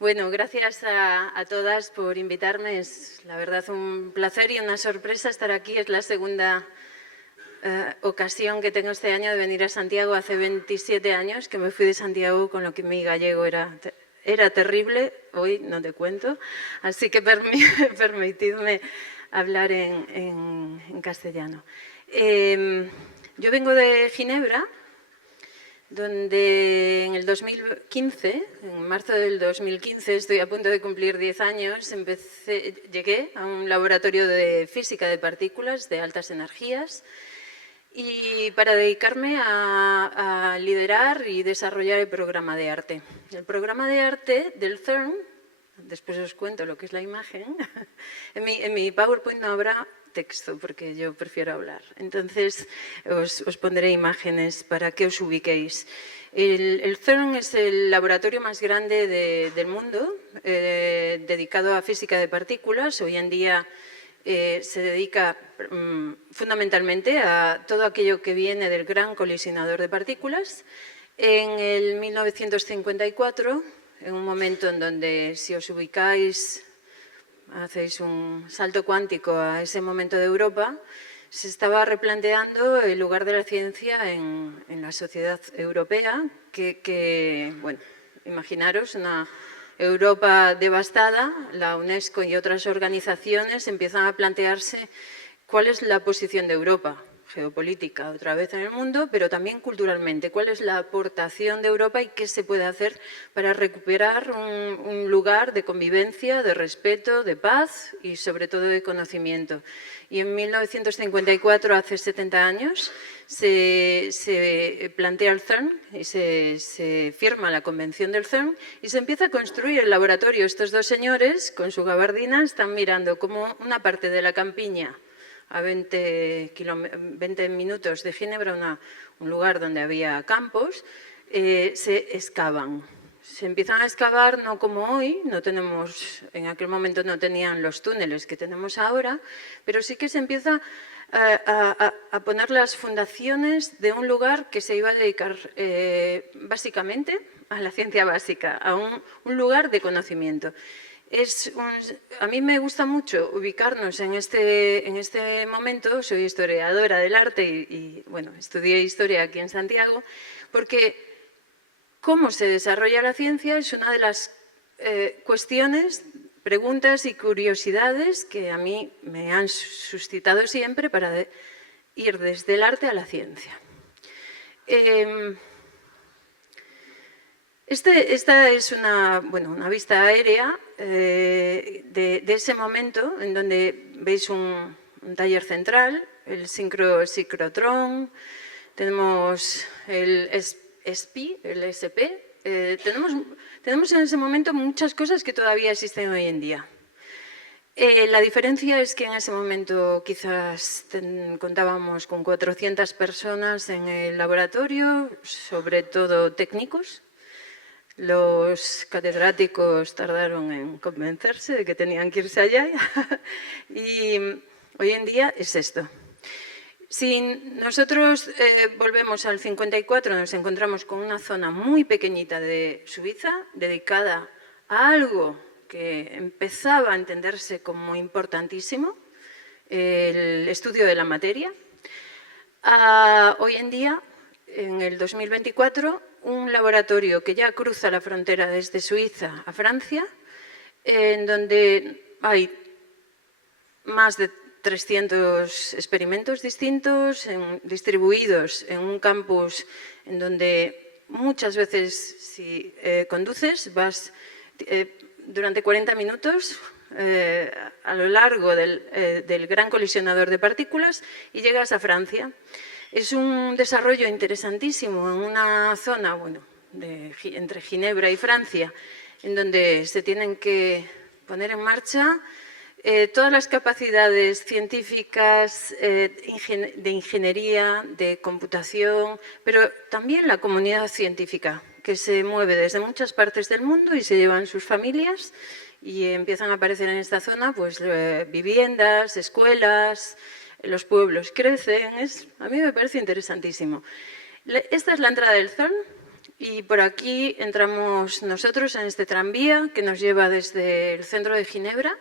Bueno, gracias a todas por invitarme. Es la verdad un placer y una sorpresa estar aquí. Es la segunda ocasión que tengo este año de venir a Santiago. Hace 27 años que me fui de Santiago, con lo que mi gallego era terrible. Hoy no te cuento. Así que permitidme hablar en castellano. Yo vengo de Ginebra, donde en el 2015, en marzo del 2015, estoy a punto de cumplir 10 años, llegué a un laboratorio de física de partículas de altas energías y para dedicarme a liderar y desarrollar el programa de arte. El programa de arte del CERN, después os cuento lo que es la imagen, en mi PowerPoint no habrá texto porque yo prefiero hablar. Entonces os pondré imágenes para que os ubiquéis. El CERN es el laboratorio más grande del mundo dedicado a física de partículas. Hoy en día se dedica fundamentalmente a todo aquello que viene del gran colisionador de partículas. En el 1954, en un momento en donde, si os ubicáis, hacéis un salto cuántico a ese momento de Europa, se estaba replanteando el lugar de la ciencia en la sociedad europea, bueno, imaginaros una Europa devastada. La UNESCO y otras organizaciones empiezan a plantearse cuál es la posición de Europa, geopolítica otra vez en el mundo, pero también culturalmente. ¿Cuál es la aportación de Europa y qué se puede hacer para recuperar un lugar de convivencia, de respeto, de paz y sobre todo de conocimiento? Y en 1954, hace 70 años, se plantea el CERN y se firma la convención del CERN y se empieza a construir el laboratorio. Estos dos señores, con su gabardina, están mirando cómo una parte de la campiña, a 20 minutos de Ginebra, un lugar donde había campos, se excavan. Se empiezan a excavar no como hoy, en aquel momento no tenían los túneles que tenemos ahora, pero sí que se empieza a poner las fundaciones de un lugar que se iba a dedicar básicamente a la ciencia básica, a un lugar de conocimiento. A mí me gusta mucho ubicarnos en este momento. Soy historiadora del arte y bueno, estudié historia aquí en Santiago, porque cómo se desarrolla la ciencia es una de las cuestiones, preguntas y curiosidades que a mí me han suscitado siempre para ir desde el arte a la ciencia. Esta es una vista aérea de ese momento, en donde veis un taller central, el sincrotrón, tenemos el SPI, el SP. Tenemos en ese momento muchas cosas que todavía existen hoy en día. La diferencia es que en ese momento quizás contábamos con 400 personas en el laboratorio, sobre todo técnicos. Los catedráticos tardaron en convencerse de que tenían que irse allá y hoy en día es esto. Si nosotros volvemos al 54, nos encontramos con una zona muy pequeñita de Suiza dedicada a algo que empezaba a entenderse como importantísimo, el estudio de la materia. Hoy en día, en el 2024, un laboratorio que ya cruza la frontera desde Suiza a Francia, en donde hay más de 300 experimentos distintos, distribuidos en un campus en donde muchas veces, si conduces, vas durante 40 minutos a lo largo del gran colisionador de partículas y llegas a Francia. Es un desarrollo interesantísimo en una zona, entre Ginebra y Francia, en donde se tienen que poner en marcha todas las capacidades científicas, de ingeniería, de computación, pero también la comunidad científica, que se mueve desde muchas partes del mundo y se llevan sus familias y empiezan a aparecer en esta zona viviendas, escuelas. Los pueblos crecen, a mí me parece interesantísimo. Esta es la entrada del CERN. Y por aquí entramos nosotros en este tranvía que nos lleva desde el centro de Ginebra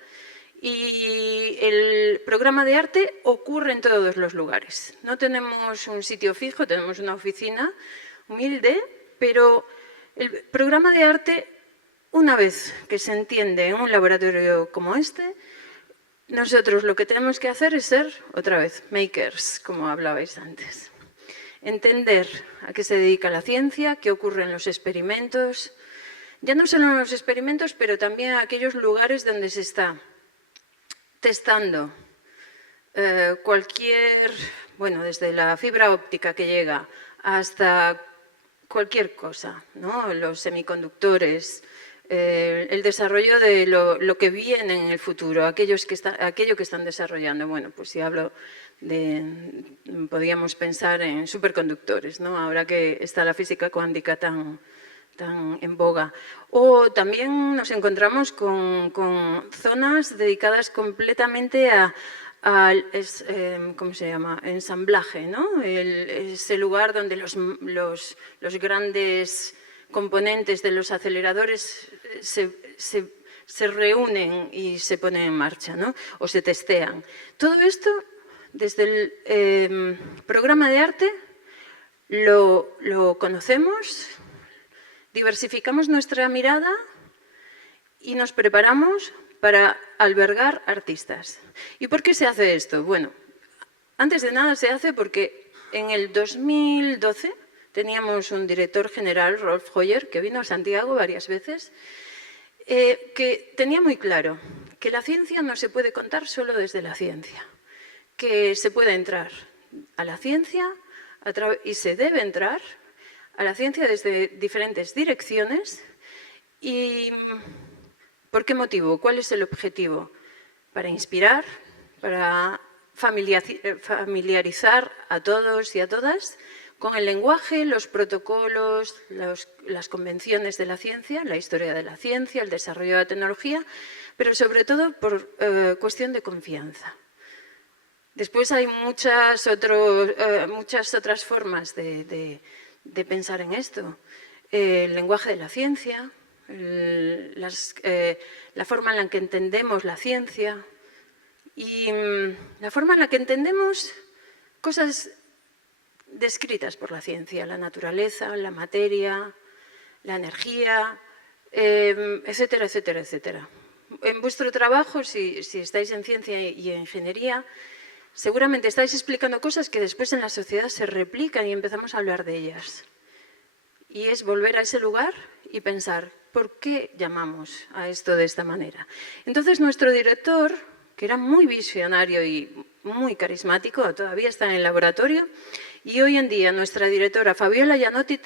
y el programa de arte ocurre en todos los lugares. No tenemos un sitio fijo, tenemos una oficina humilde, pero el programa de arte, una vez que se entiende en un laboratorio como este, nosotros lo que tenemos que hacer es ser, otra vez, makers, como hablabais antes. Entender a qué se dedica la ciencia, qué ocurre en los experimentos, ya no solo en los experimentos, pero también en aquellos lugares donde se está testando bueno, desde la fibra óptica que llega hasta cualquier cosa, ¿no? Los semiconductores, el desarrollo de lo que viene en el futuro, aquello que están desarrollando. Bueno, pues si hablo podríamos pensar en superconductores, ¿no? Ahora que está la física cuántica tan en boga. O también nos encontramos con zonas dedicadas completamente ¿cómo se llama? Ensamblaje, ¿no? Ese lugar donde los grandes componentes de los aceleradores se reúnen y se ponen en marcha, ¿no? O se testean. Todo esto, desde el programa de arte, lo conocemos, diversificamos nuestra mirada y nos preparamos para albergar artistas. ¿Y por qué se hace esto? Bueno, antes de nada se hace porque en el 2012 teníamos un director general, Rolf Hoyer, que vino a Santiago varias veces, que tenía muy claro que la ciencia no se puede contar solo desde la ciencia, que se puede entrar a la ciencia y se debe entrar a la ciencia desde diferentes direcciones. ¿Y por qué motivo? ¿Cuál es el objetivo? Para inspirar, para familiarizar a todos y a todas con el lenguaje, los protocolos, las convenciones de la ciencia, la historia de la ciencia, el desarrollo de la tecnología, pero sobre todo por cuestión de confianza. Después hay muchas otras formas de pensar en esto. El lenguaje de la ciencia, la forma en la que entendemos la ciencia y la forma en la que entendemos cosas descritas por la ciencia, la naturaleza, la materia, la energía, etcétera, etcétera, etcétera. En vuestro trabajo, si estáis en ciencia y en ingeniería, seguramente estáis explicando cosas que después en la sociedad se replican y empezamos a hablar de ellas. Y es volver a ese lugar y pensar, ¿por qué llamamos a esto de esta manera? Entonces nuestro director, que era muy visionario y muy carismático, todavía está en el laboratorio, y hoy en día nuestra directora Fabiola Gianotti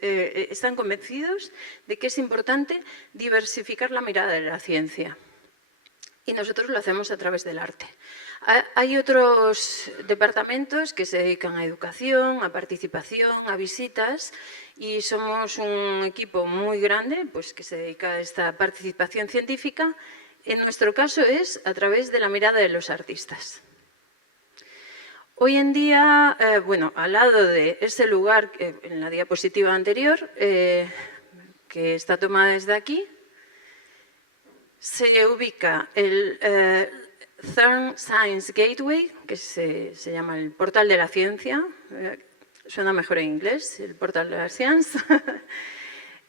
están convencidos de que es importante diversificar la mirada de la ciencia. Y nosotros lo hacemos a través del arte. Hay otros departamentos que se dedican a educación, a participación, a visitas, y somos un equipo muy grande pues, que se dedica a esta participación científica. En nuestro caso es a través de la mirada de los artistas. Hoy en día, bueno, al lado de ese lugar, en la diapositiva anterior, que está tomada desde aquí, se ubica el CERN Science Gateway, que se llama el portal de la ciencia, suena mejor en inglés, el portal de la ciencia,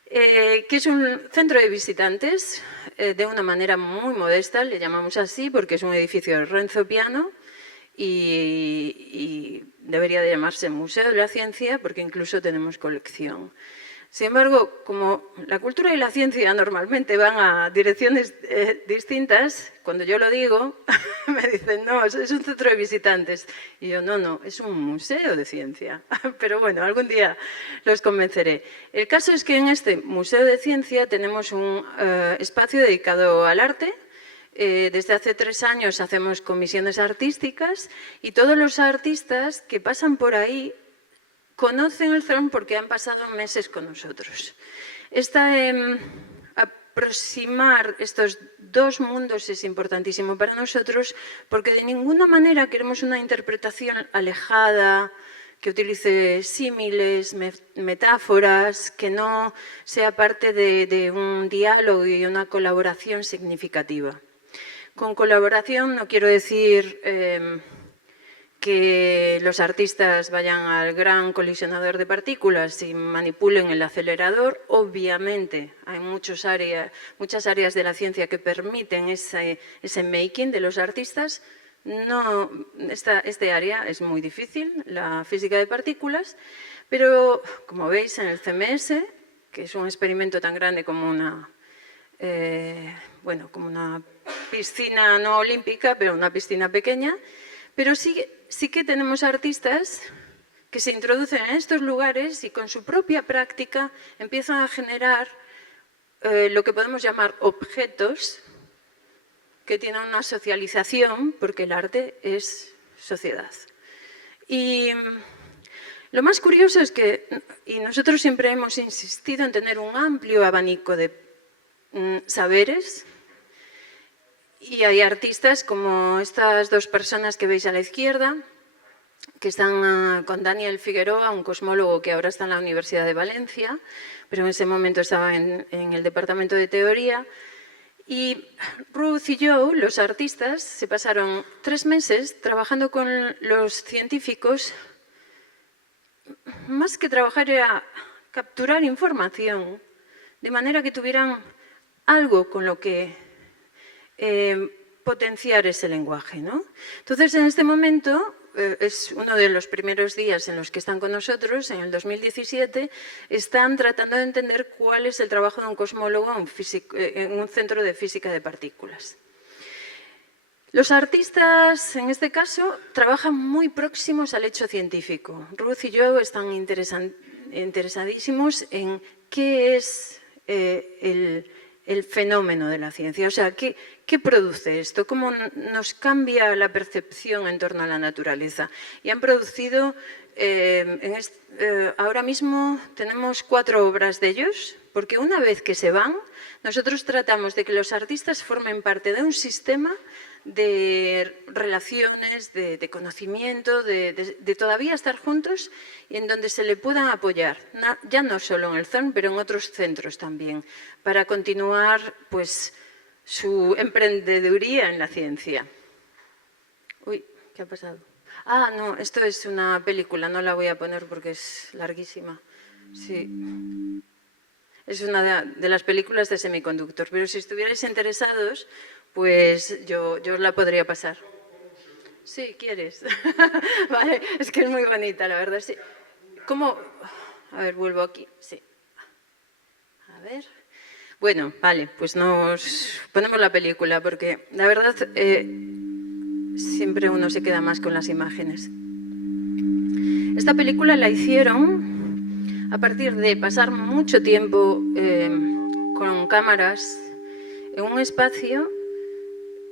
que es un centro de visitantes de una manera muy modesta, le llamamos así porque es un edificio de Renzo Piano y debería de llamarse Museo de la Ciencia porque incluso tenemos colección. Sin embargo, como la cultura y la ciencia normalmente van a direcciones distintas, cuando yo lo digo, me dicen, no, es un centro de visitantes. Y yo, no, es un museo de ciencia. Pero bueno, algún día los convenceré. El caso es que en este museo de ciencia tenemos un espacio dedicado al arte. Desde hace 3 años hacemos comisiones artísticas y todos los artistas que pasan por ahí conocen el CERN porque han pasado meses con nosotros. Aproximar estos dos mundos es importantísimo para nosotros porque de ninguna manera queremos una interpretación alejada que utilice símiles, metáforas, que no sea parte de un diálogo y una colaboración significativa. Con colaboración no quiero decir que los artistas vayan al gran colisionador de partículas y manipulen el acelerador. Obviamente hay muchas áreas de la ciencia que permiten ese making de los artistas. No, este área es muy difícil, la física de partículas, pero como veis en el CMS, que es un experimento tan grande como una piscina no olímpica, pero una piscina pequeña, pero sí que tenemos artistas que se introducen en estos lugares y con su propia práctica empiezan a generar lo que podemos llamar objetos que tienen una socialización, porque el arte es sociedad. Y lo más curioso es que, y nosotros siempre hemos insistido en tener un amplio abanico de saberes, y hay artistas como estas dos personas que veis a la izquierda, que están con Daniel Figueroa, un cosmólogo que ahora está en la Universidad de Valencia, pero en ese momento estaba en el departamento de teoría. Y Ruth y Joe, los artistas, se pasaron 3 meses trabajando con los científicos. Más que trabajar era capturar información, de manera que tuvieran algo con lo que potenciar ese lenguaje, ¿no? Entonces, en este momento, es uno de los primeros días en los que están con nosotros, en el 2017, están tratando de entender cuál es el trabajo de un cosmólogo en un centro de física de partículas. Los artistas, en este caso, trabajan muy próximos al hecho científico. Ruth y yo están interesadísimos en qué es el fenómeno de la ciencia, o sea, ¿qué produce esto? ¿Cómo nos cambia la percepción en torno a la naturaleza? Y han producido, ahora mismo tenemos 4 obras de ellos, porque una vez que se van, nosotros tratamos de que los artistas formen parte de un sistema de relaciones, de conocimiento, de todavía estar juntos y en donde se le puedan apoyar, ya no solo en el CERN, pero en otros centros también, para continuar pues, su emprendeduría en la ciencia. Uy, ¿qué ha pasado? Ah, no, esto es una película, no la voy a poner porque es larguísima. Sí. Es una de las películas de Semiconductor, pero si estuvierais interesados, pues yo os la podría pasar. Sí, ¿quieres? Vale, es que es muy bonita, la verdad, sí. ¿Cómo? A ver, vuelvo aquí, sí. A ver. Bueno, vale, pues nos ponemos la película, porque la verdad siempre uno se queda más con las imágenes. Esta película la hicieron a partir de pasar mucho tiempo con cámaras en un espacio,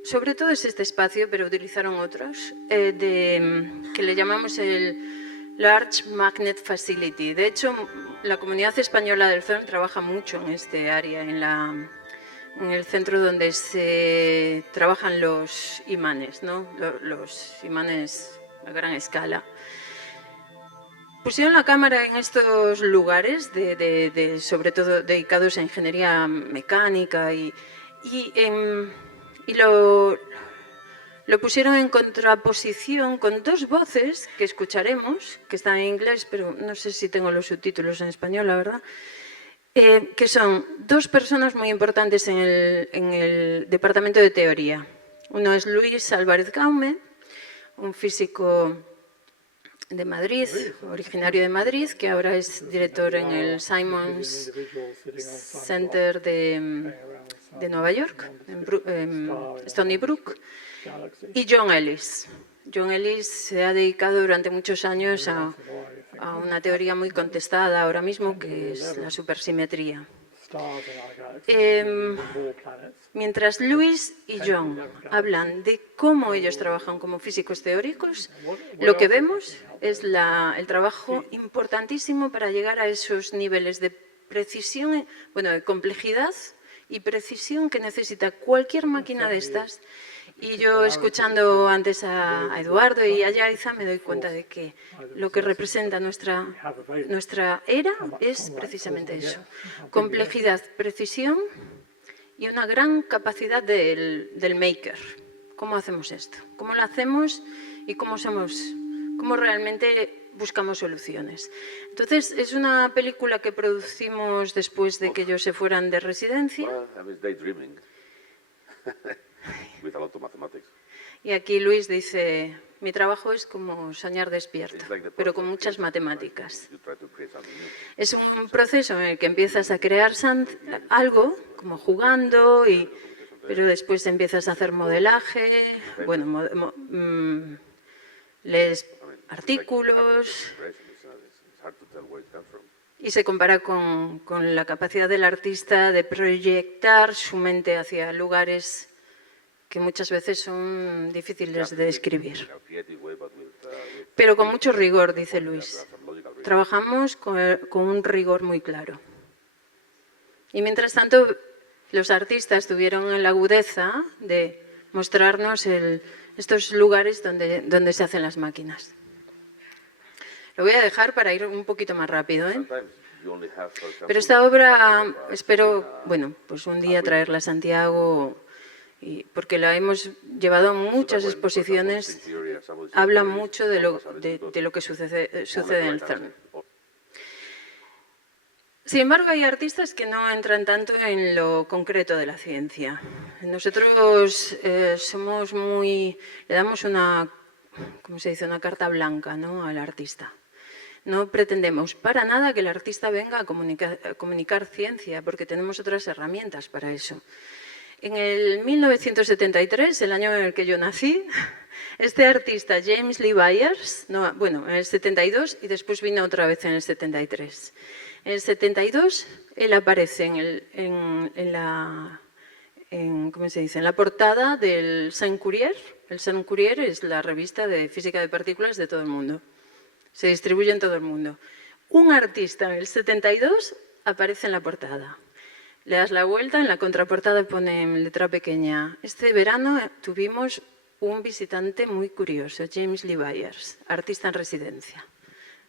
sobre todo es este espacio, pero utilizaron otros, que le llamamos el Large Magnet Facility. De hecho, la comunidad española del CERN trabaja mucho en este área, en el centro donde se trabajan los imanes, ¿no? Los imanes a gran escala. Pusieron la cámara en estos lugares, sobre todo dedicados a ingeniería mecánica y lo pusieron en contraposición con 2 voces que escucharemos, que están en inglés, pero no sé si tengo los subtítulos en español, la verdad, que son 2 personas muy importantes en el departamento de teoría. Uno es Luis Álvarez Gaume, un físico de Madrid, originario de Madrid, que ahora es director en el Simons Center de Nueva York, en Stony Brook, y John Ellis. John Ellis se ha dedicado durante muchos años a una teoría muy contestada ahora mismo, que es la supersimetría. Mientras Luis y John hablan de cómo ellos trabajan como físicos teóricos, lo que vemos es el trabajo importantísimo para llegar a esos niveles de precisión, bueno, de complejidad y precisión que necesita cualquier máquina de estas. Y yo, escuchando antes a Eduardo y a Yaiza, me doy cuenta de que lo que representa nuestra era es precisamente eso. Complejidad, precisión y una gran capacidad del maker. ¿Cómo hacemos esto? ¿Cómo lo hacemos y cómo realmente buscamos soluciones? Entonces, es una película que producimos después de que ellos se fueran de residencia. Y aquí Luis dice, mi trabajo es como soñar despierto, pero con muchas matemáticas. Es un proceso en el que empiezas a crear algo, como jugando, pero después empiezas a hacer modelaje, bueno, lees artículos y se compara con la capacidad del artista de proyectar su mente hacia lugares que muchas veces son difíciles de describir. Pero con mucho rigor, dice Luis. Trabajamos con un rigor muy claro. Y mientras tanto, los artistas tuvieron la agudeza de mostrarnos estos lugares donde se hacen las máquinas. Lo voy a dejar para ir un poquito más rápido, ¿eh? Pero esta obra espero, bueno, pues un día traerla a Santiago, porque la hemos llevado a muchas exposiciones, habla mucho de lo que sucede en el CERN. Sin embargo, hay artistas que no entran tanto en lo concreto de la ciencia. Nosotros le damos ¿cómo se dice? Una carta blanca, ¿no?, al artista. No pretendemos para nada que el artista venga a comunicar ciencia, porque tenemos otras herramientas para eso. En el 1973, el año en el que yo nací, este artista, James Lee Byers, en el 72 y después vino otra vez en el 73. En el 72, él aparece en la portada del Saint-Courier. El Saint-Courier es la revista de física de partículas de todo el mundo. Se distribuye en todo el mundo. Un artista en el 72 aparece en la portada. Le das la vuelta, en la contraportada pone en letra pequeña: este verano tuvimos un visitante muy curioso, James Lee Byers, artista en residencia.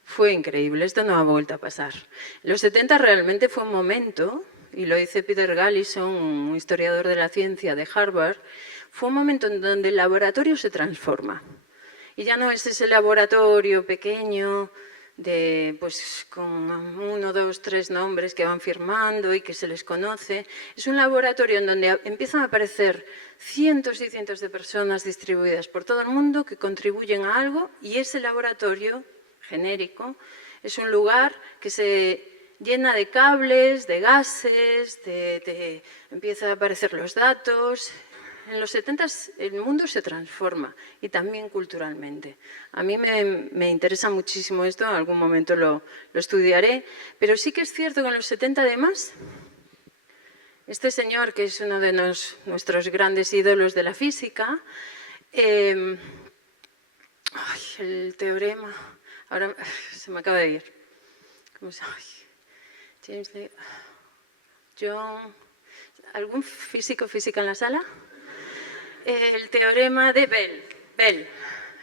Fue increíble, esto no ha vuelto a pasar. En los 70 realmente fue un momento, y lo dice Peter Gallison, un historiador de la ciencia de Harvard, fue un momento en donde el laboratorio se transforma. Y ya no es ese laboratorio pequeño con 1, 2, 3 nombres que van firmando y que se les conoce. Es un laboratorio en donde empiezan a aparecer cientos y cientos de personas distribuidas por todo el mundo que contribuyen a algo, y ese laboratorio genérico es un lugar que se llena de cables, de gases, empiezan a aparecer los datos. En los 70 el mundo se transforma, y también culturalmente. A mí me interesa muchísimo esto, en algún momento lo estudiaré, pero sí que es cierto que en los 70 además, este señor, que es uno de nuestros grandes ídolos de la física, el teorema, ahora se me acaba de ir, James Lee, John, ¿algún física en la sala? El teorema de Bell.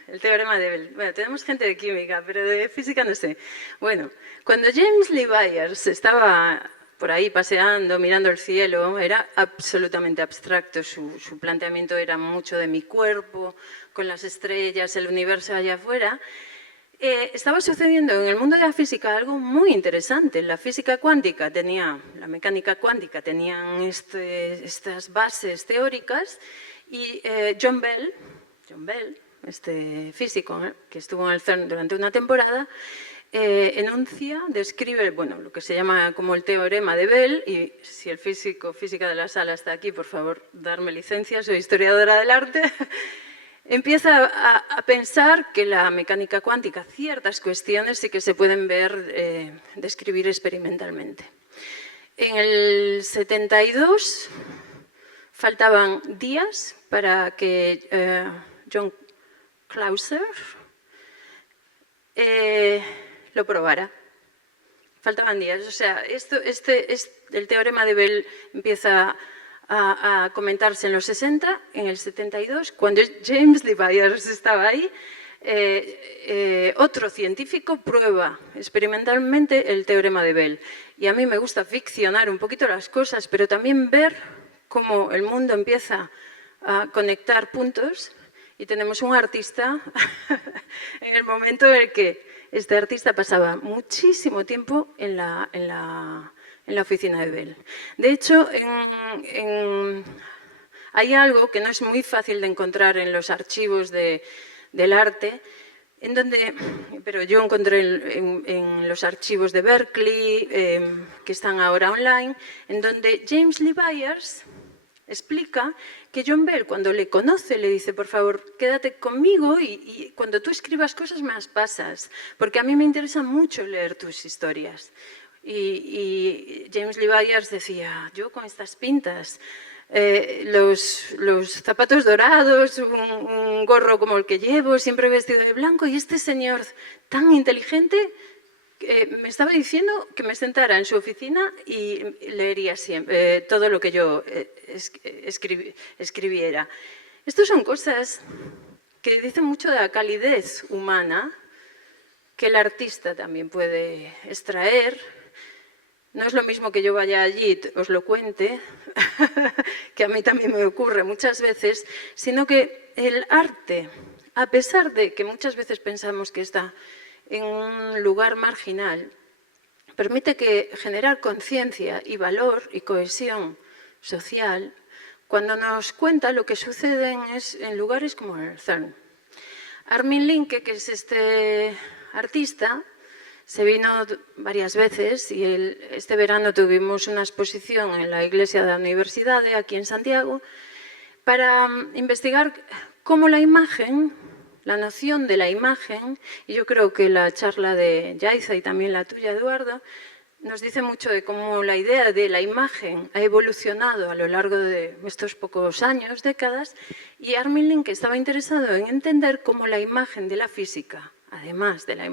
El teorema de Bell. Bueno, tenemos gente de química, pero de física no sé. Bueno, cuando James Lee Byers estaba por ahí paseando, mirando el cielo, era absolutamente abstracto. Su planteamiento era mucho de mi cuerpo, con las estrellas, el universo allá afuera. Estaba sucediendo en el mundo de la física algo muy interesante. La física cuántica la mecánica cuántica tenían estas bases teóricas, y John Bell, este físico que estuvo en el CERN durante una temporada, describe lo que se llama como el teorema de Bell. Y si el física de la sala está aquí, por favor, darme licencia, soy historiadora del arte. Empieza a pensar que la mecánica cuántica, ciertas cuestiones sí que se pueden describir experimentalmente. En el 72 faltaban días para que John Clauser lo probara. faltaban días. O sea, el teorema de Bell empieza a comentarse en los 60, en el 72, cuando James Lee Byers estaba ahí, otro científico prueba experimentalmente el teorema de Bell. Y a mí me gusta ficcionar un poquito las cosas, pero también ver cómo el mundo empieza a conectar puntos, y tenemos un artista en el momento en el que este artista pasaba muchísimo tiempo en la oficina de Bell. De hecho, hay algo que no es muy fácil de encontrar en los archivos del arte, pero yo encontré en los archivos de Berkeley, que están ahora online, en donde James Lee Byers explica que John Bell, cuando le conoce, le dice, por favor, quédate conmigo y cuando tú escribas cosas me las pasas, porque a mí me interesa mucho leer tus historias. Y James Lee Byers decía, yo con estas pintas, los zapatos dorados, un gorro como el que llevo, siempre vestido de blanco, y este señor tan inteligente me estaba diciendo que me sentara en su oficina y leería siempre todo lo que yo escribiera. Estas son cosas que dicen mucho de la calidez humana que el artista también puede extraer. No es lo mismo que yo vaya allí, os lo cuente, que a mí también me ocurre muchas veces, sino que el arte, a pesar de que muchas veces pensamos que está en un lugar marginal, permite generar conciencia y valor y cohesión social cuando nos cuenta lo que sucede en lugares como el CERN. Armin Linke, que es este artista, se vino varias veces y este verano tuvimos una exposición en la iglesia de la Universidad aquí en Santiago para investigar cómo la imagen, la noción de la imagen, y yo creo que la charla de Yaiza y también la tuya, Eduardo, nos dice mucho de cómo la idea de la imagen ha evolucionado a lo largo de estos pocos años, décadas, y Armin Linke estaba interesado en entender cómo la imagen de la física, además de la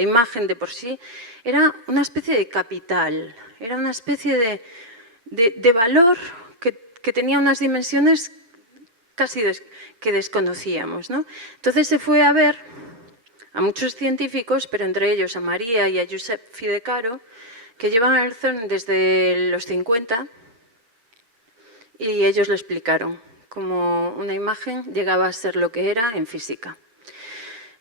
imagen de por sí, era una especie de capital, era una especie de valor que tenía unas dimensiones casi que desconocíamos, ¿no? Entonces se fue a ver a muchos científicos, pero entre ellos a María y a Josep Fidecaro, que llevan el CERN desde los 50, y ellos le explicaron cómo una imagen llegaba a ser lo que era en física.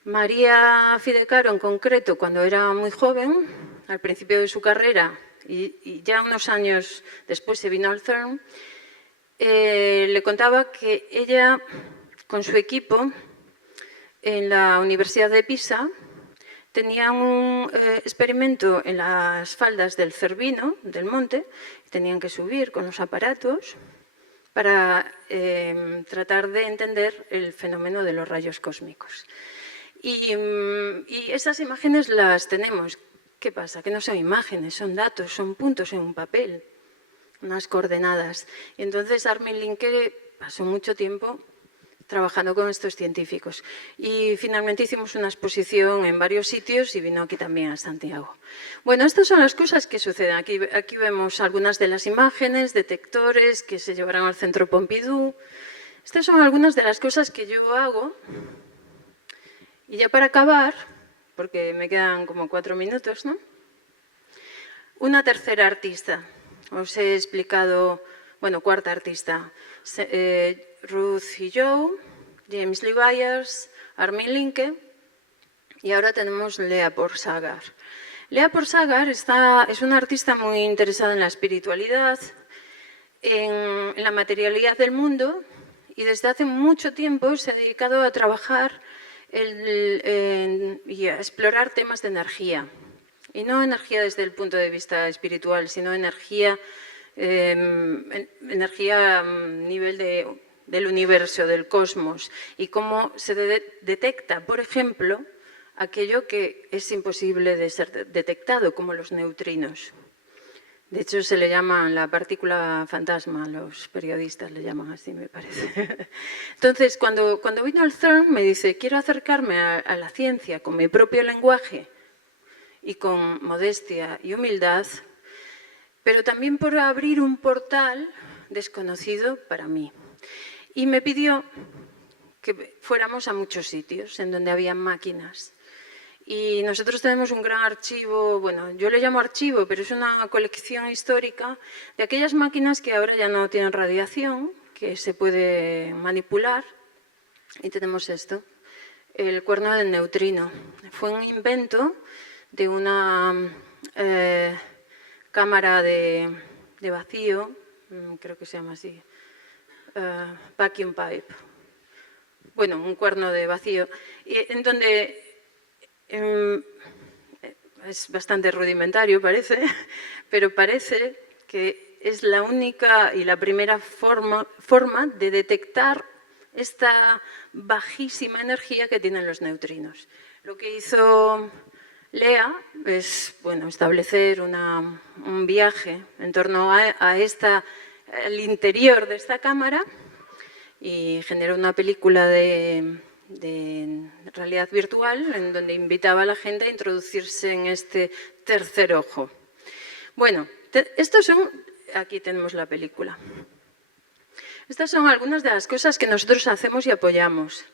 María Fidecaro, en concreto, cuando era muy joven, al principio de su carrera, y ya unos años después se vino al CERN, le contaba que ella, con su equipo, en la Universidad de Pisa, tenían un experimento en las faldas del Cervino, del monte, tenían que subir con los aparatos para tratar de entender el fenómeno de los rayos cósmicos. Y esas imágenes las tenemos. ¿Qué pasa? Que no son imágenes, son datos, son puntos en un papel, unas coordenadas. Y entonces Armin Linke pasó mucho tiempo trabajando con estos científicos. Y finalmente hicimos una exposición en varios sitios y vino aquí también a Santiago. Bueno, estas son las cosas que suceden. Aquí vemos algunas de las imágenes, detectores que se llevarán al Centro Pompidou. Estas son algunas de las cosas que yo hago. Y ya para acabar, porque me quedan como 4 minutos, ¿no? Una tercera artista. Os he explicado, bueno, cuarta artista. Ruth y Joe, James Lee Byers, Armin Linke, y ahora tenemos Lea Porsagar. Lea Porsagar es una artista muy interesada en la espiritualidad, en la materialidad del mundo, y desde hace mucho tiempo se ha dedicado a trabajar y a explorar temas de energía. Y no energía desde el punto de vista espiritual, sino energía a nivel del universo, del cosmos, y cómo se detecta, por ejemplo, aquello que es imposible de ser detectado, como los neutrinos. De hecho, se le llama la partícula fantasma, los periodistas le llaman así, me parece. Entonces, cuando vino al CERN, me dice, quiero acercarme a la ciencia con mi propio lenguaje y con modestia y humildad, pero también por abrir un portal desconocido para mí. Y me pidió que fuéramos a muchos sitios en donde había máquinas. Y nosotros tenemos un gran archivo, bueno, yo le llamo archivo, pero es una colección histórica de aquellas máquinas que ahora ya no tienen radiación, que se puede manipular. Y tenemos esto, el cuerno del neutrino. Fue un invento de una cámara de vacío, creo que se llama así, vacuum pipe. Bueno, un cuerno de vacío, en donde es bastante rudimentario, parece, pero parece que es la única y la primera forma de detectar esta bajísima energía que tienen los neutrinos. Lo que hizo Lea es, bueno, establecer un viaje en torno al interior de esta cámara y generó una película de realidad virtual en donde invitaba a la gente a introducirse en este tercer ojo. Bueno, estos son, aquí tenemos la película. Estas son algunas de las cosas que nosotros hacemos y apoyamos,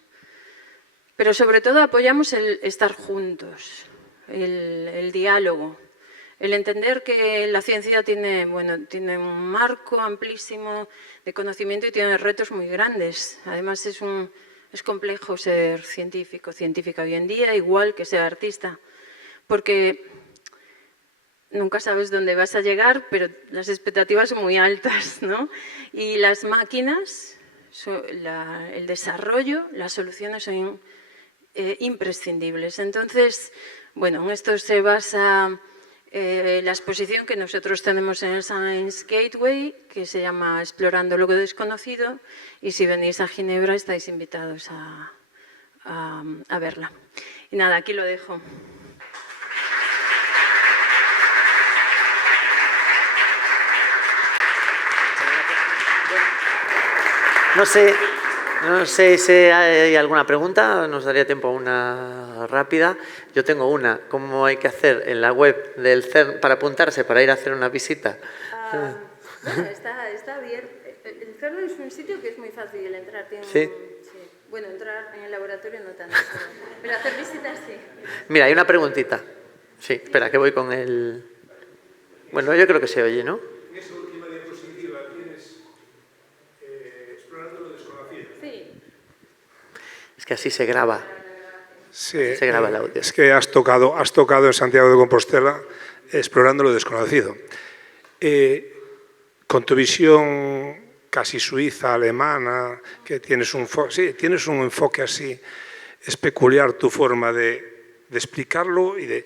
pero sobre todo apoyamos el estar juntos, el diálogo, el entender que la ciencia tiene un marco amplísimo de conocimiento y tiene retos muy grandes. Además es complejo ser científica hoy en día, igual que ser artista, porque nunca sabes dónde vas a llegar, pero las expectativas son muy altas, ¿no? Y las máquinas, el desarrollo, las soluciones son imprescindibles. Entonces, bueno, en esto se basa la exposición que nosotros tenemos en el Science Gateway, que se llama Explorando lo desconocido, y si venís a Ginebra estáis invitados a verla. Y nada, aquí lo dejo. No sé si hay alguna pregunta, nos daría tiempo a una rápida. Yo tengo una. ¿Cómo hay que hacer en la web del CERN para apuntarse, para ir a hacer una visita? Bueno, está abierto. El CERN es un sitio que es muy fácil entrar. ¿Sí? Bueno, entrar en el laboratorio no tanto, pero hacer visitas sí. Mira, hay una preguntita. Sí, espera, que voy con el... Bueno, yo creo que se oye, ¿no? En esa última diapositiva tienes explorando lo desconocido. Sí. Es que así se graba. Sí, Se graba el audio. es que has tocado en Santiago de Compostela explorando lo desconocido. Con tu visión casi suiza, alemana, que tienes un enfoque así, es peculiar tu forma de explicarlo y de...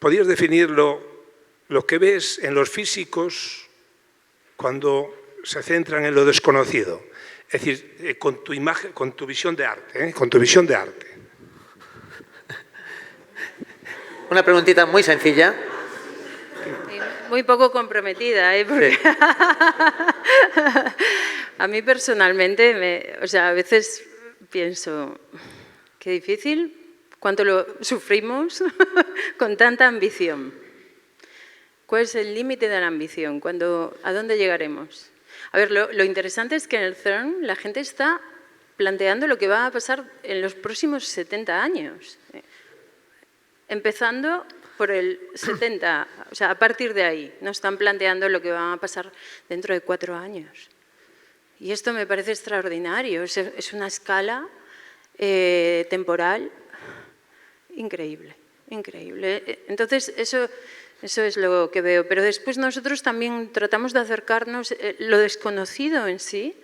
¿Podrías definirlo lo que ves en los físicos cuando se centran en lo desconocido? Es decir, con tu imagen, con tu visión de arte, con tu visión de arte. Una preguntita muy sencilla. Muy poco comprometida, porque Sí. a mí personalmente, a veces pienso, qué difícil, cuánto lo sufrimos con tanta ambición. ¿Cuál es el límite de la ambición? ¿A dónde llegaremos? A ver, lo interesante es que en el CERN la gente está planteando lo que va a pasar en los próximos 70 años. Empezando por el 70, a partir de ahí, no están planteando lo que va a pasar dentro de 4 años. Y esto me parece extraordinario, es una escala temporal increíble, increíble. Entonces, eso es lo que veo. Pero después nosotros también tratamos de acercarnos, lo desconocido en sí,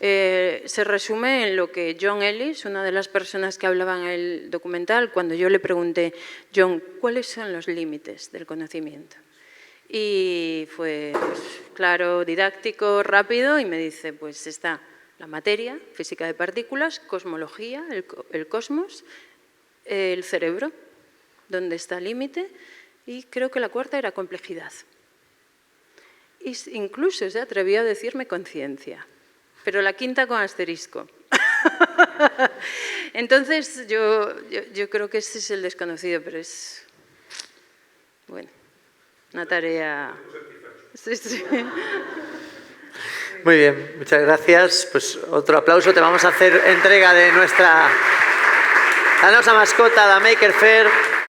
se resume en lo que John Ellis, una de las personas que hablaba en el documental, cuando yo le pregunté, John, ¿cuáles son los límites del conocimiento? Y fue claro, didáctico, rápido, y me dice, pues está la materia, física de partículas, cosmología, el cosmos, el cerebro, donde está el límite, y creo que la cuarta era complejidad. Y incluso se atrevió a decirme conciencia. Pero la quinta con asterisco. Entonces, yo creo que ese es el desconocido, pero es bueno, una tarea... Sí, sí. Muy bien, muchas gracias. Pues otro aplauso. Te vamos a hacer entrega de la nuestra mascota, la Maker Faire.